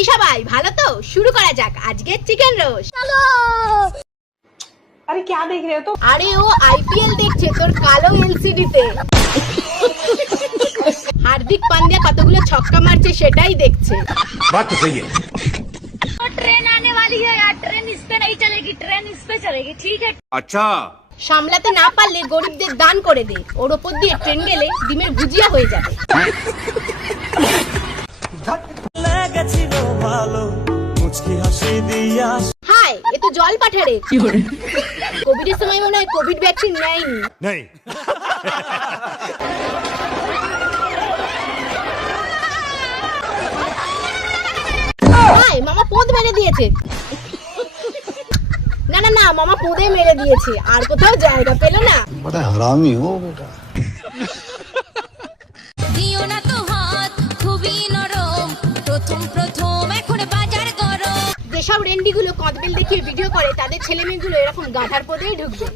কি সবাই ভালো তো? শুরু করা যাক আজকের চিকেন রোস্ট। চলো। अरे क्या देख रहे हो? तो আরে ও আইপিএল দেখছে তোর কালো এলসিডি তে। हार्दिक पांड्या কতগুলো ছক্কা মারছে সেটাই দেখছে। बात तो सही है। ट्रेन आने वाली है यार, ट्रेन इस पे नहीं चलेगी, ट्रेन इस पे चलेगी, ठीक है? अच्छा সামলাতে না পারলে গরিবদের দান করে দে, ওর উপর দিয়ে ট্রেন গেলে ডিমের ভুজিয়া হয়ে যাবে। হাই, এ তো জল পাঠারে। কোভিডের সময় মনে হয় কোভিড ভ্যাকসিন নেয়নি। नहीं হাই, মামা পোঁদ মেরে দিয়েছে। না না না, মামা পোঁদে মেরে দিয়েছে, আর কোথাও জায়গা পেল না। बड़ा हरामी हो बेटा। দিও না তো হাত, খুবই নরম, প্রথম প্রথম এখন বাজার গরম। যেসব রেন্ডিগুলো কদবেল দেখিয়ে ভিডিও করে তাদের ছেলে মেয়েগুলো এরকম গাধার পদেই ঢুকবে।